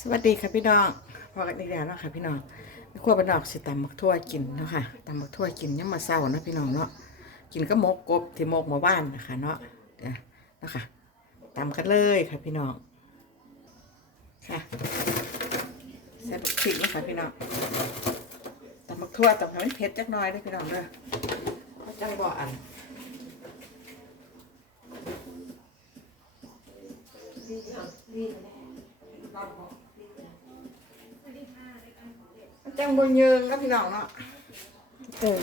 สวัสดีค่ะพี่น้องพอกันอีกแล้วเนาะค่ะพี่น้องไม่ขั้วบ้านอกสิตำมักทั่วกินเนาะค่ะตำมักทั่วกินยังมาเศร้านะพี่น้องเนาะกินก็มกกบที่มกหมาบ้านนะคะเนาะเดี๋ยวนะคะตำกันเลยค่ะพี่น้องค่ะใส่บักพริกเนะคะพี่น้องตำมักทั่วตำให้มันเผ็ดจักหน่อยเด้พี่น้องเด้อเพราะจังบ่อัน จังบนเยิงแล้วพี่น้องเนาะเออ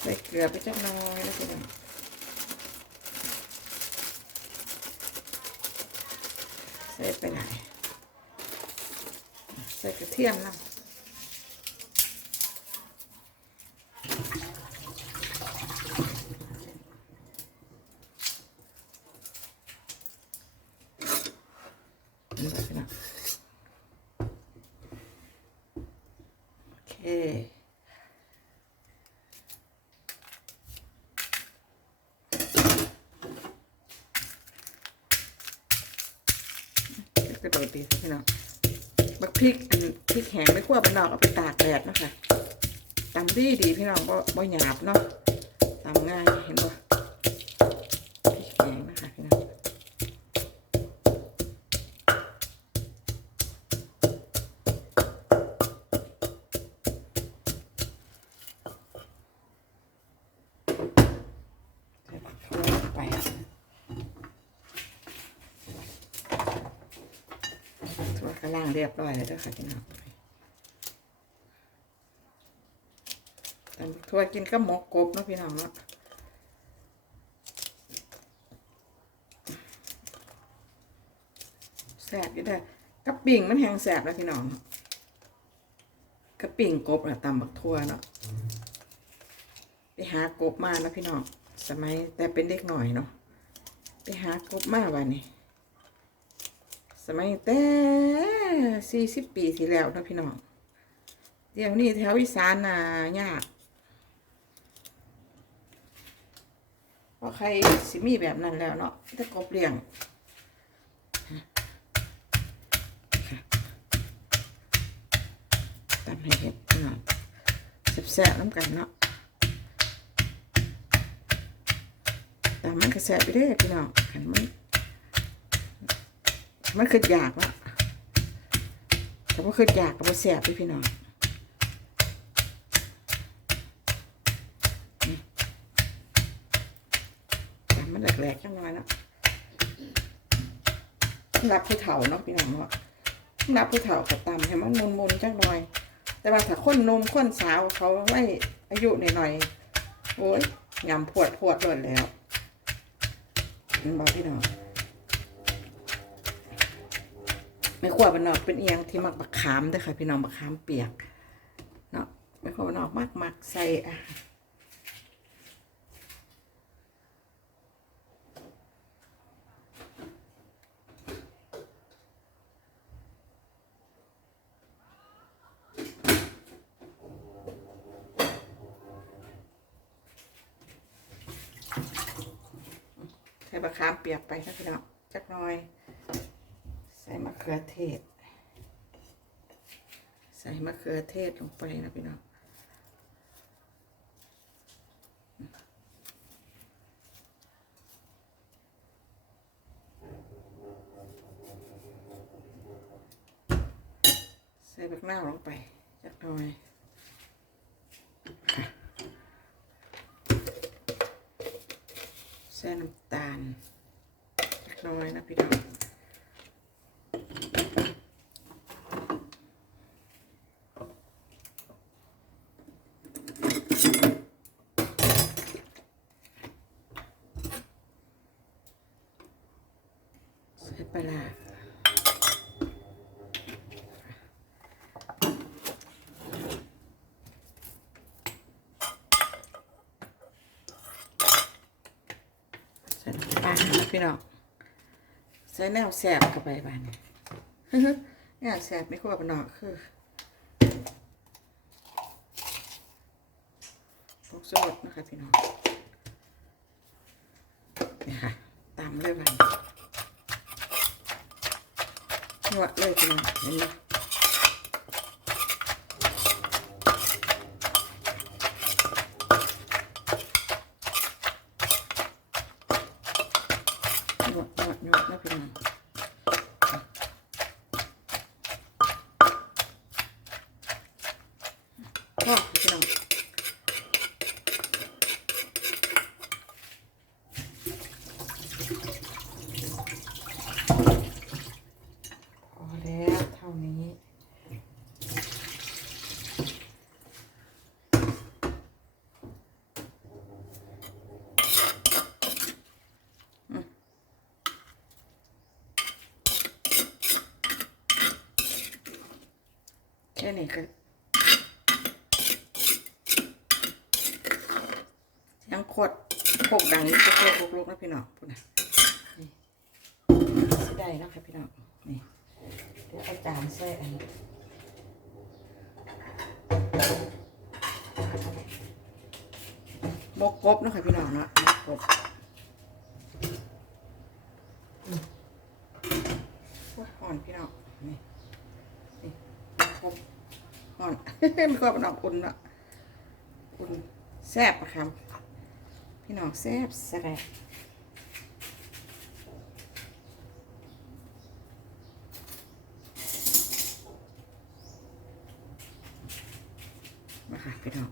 ใส่เกลือไปจักหน้อยแล้วพี่น้องใส่ไปไหนใส่กระเทียมนะนี่แหละพี่น้อง โอเค กระโดดดีพี่น้องบักพริกอันพริกแห้งไม่คั่วบันนอกเอาไปตากแดดนะคะตำดีดีพี่น้องบ่บ่หยาบเนาะตำง่ายเห็นบ่พริกแห้งนะคะพี่น้องใส่ผักทั่วลงไป ทั่วกล่างเรียบร้อยแล้วเด้วยค่ะพี่น้องตำทั่วกินก็หมกกบเนาะพี่น้องเนาะแสบอยู่ได้กระปิ่งมันแหงแสบแล้วพี่น้องกระปิ่งกบอะตำบักทั่วเนาะไปหากบมานะพี่น้องสมัยแต่เป็นเด็กหน่อยเนาะไปหากบมาวันนี้ มัยแต่สี่สิบปีที่แล้วนะพี่น้องเดี๋ยวนี้แถวอีสานน่ะยากเพราะใครสิมีแบบนั้นแล้วเนาะแต่กบเลี้ยงค่ะตำให้เห็ดพี่น้องแซ่บๆน้ำกันเนาะต่มันก็แสบไปเด้อพี่น้องหันมัน มันคืออยากเนาะแต่ว่าคืออยากกับว่าแสบไปพี่น้องมันแหลกๆจังหน่อยเนาะรับผู้เฒ่าเนาะพี่น้องเนาะรับผู้เฒ่ากับตำให้มันมุนๆจังหน่อย แต่ว่าถ้าคนนมคนสาวเขาไว้อายุหน่อยๆโอ้ยยำพวดพวดเลยแล้วมันบอกพี่น้อง ไม่ขวบันนอกเป็นเอียงที่มักบักขามด้วยค่ะพี่น้องบักขามเปียกเนาะไม่ขวบันนอกมักมักใส่อะใส่บักขามเปียกไปนะพี่น้องจักหน่อย ส่มะเขือเทศ ใส่มะเขือเทศลงไปนะพี่น้องใส่บักนาลงไปจักหน่อยใส่น้ำตาลจักหน่อยนะพี่น้อง ปลาใส่ปลานะพี่น้องใส่แนวแสบเข้าไปบ้านนี้แนวแสบไม่ควรปนนอกคือพวกสดนะคะพี่น้องนี่ค่ะตามเลยบ้าน นวเลยพี่น้องเห็นไหมนวดนวดนวดนะพี่น้องพ่อพี่น้อง พอแล้วเท่านี้ อืมแค่ นี้ก็ยังขวดโคกดังนี่ก็โคกลูกๆนะพี่น้องพูดนะนี่สิได้แล้วค่ะพี่น้องนี่เดี๋ยวเอาจานใส่อันนี้หมกกบนะค่ะพี่น้องเนาะหมกกบอ่อนพี่น้องนี่นี่หมกกบ ห่อนไม่ก็เป็นออกอุ่นเนาะอุ่นแซ่บอะครับพี่น้องแซ่บแซ่บมาค่ะพี่น้อง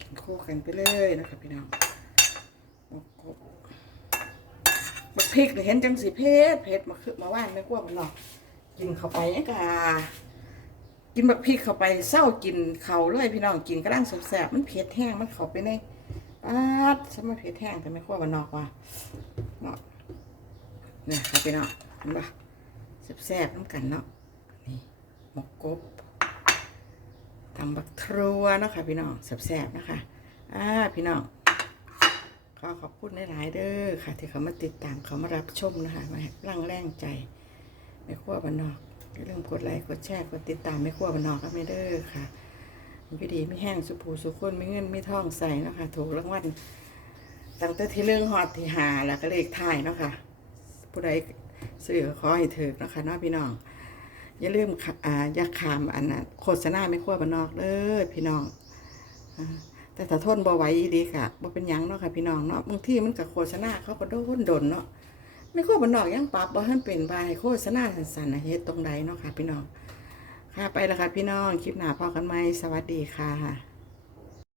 กินคู่กันไปเลยนะคะพี่น้องบกกบบักพริกเห็นจังสีเพชรเพชรมาคือมาว่านไม่กลัวมันหรอก กินเข้าไปกากินบักพริกเข้าไปเศร้ากินเขาเลยพี่น้องกินกระด้างแสบๆมันเผ็ดแห้งมันเข้าไปในปาดสมัเผ็ดแห้งแต่ไม่กลัวมันนอกว่ะเนาะเนี่ยค่ะพี่น้องเห็นปะแสบๆน้ำกันเนาะนี่หมกกบตำบักครัวเนาะค่ะพี่น้องแซ่บๆนะคะอ่าพี่น้องขอขอบคุณหลายๆเด้อค่ะ ที่เขามาติดตามเขามารับชมนะคะมาให้ร่างแรงใจ ไม่ขั้วบันนอกอย่าลืมกดไลค์กดแชร์กดติดตามไม่ขั้วบันนอกก็ไม่เด้อค่ะพี่ดีไม่แห้งสุภูสุคนไม่เงินไม่ท่องใส่เนาะค่ะถูกรางวัลตั้งแต่ที่เรื่องฮอตที่หาแล้วก็เลขท้ายเนาะค่ะผู้ใดซื้อขอให้ถือเนาะคะเนาะพี่น้องอย่าลืมค่อ่าอย่าขามอันนั้นโฆษณาไม่ขั้วบานนอกเลยพี่น้องแต่ถ้าทนบ่ไหวดีค่ะบ่เป็นยังเนาะค่ะพี่น้องเนาะบางที่มันกับโฆษณาเขาก็โดนดนเนาะ ไม่ขั้วบนนอกยังปรับบ่ท่านเป็นบายโฆษณาสั้นๆนะเฮ็ดตรงใดเนาะค่ะ พี่น้อง ค่ะไปแล้วค่ะพี่น้อง คลิปหน้าพอกันไหมสวัสดีค่ะ